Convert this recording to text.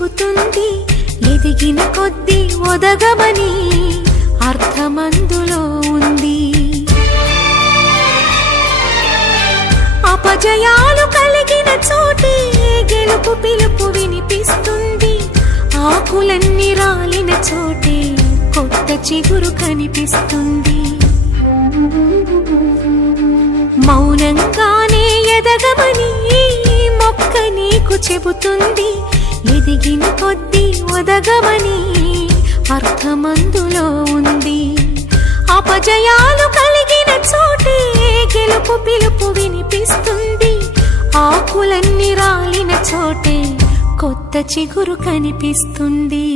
చెబుతుంది. ఎదిగిన కొద్దీ ఒదగమని అర్థమందులో ఉంది. అపజయాలు కలిగిన చోటే గెలుపు పిలుపు వినిపిస్తుంది. ఆకులన్నీ రాలిన చోటే కొత్త చిగురు కనిపిస్తుంది. మౌనంగానే ఎదగమని మొక్క నీకు చెబుతుంది. ఎదిగిన కొద్దీ ఒదగమని అర్థమందులో ఉంది. అపజయాలు కలిగిన చోటే గెలుపు పిలుపు వినిపిస్తుంది. ఆకులన్నీ రాలిన చోటే కొత్త చిగురు కనిపిస్తుంది.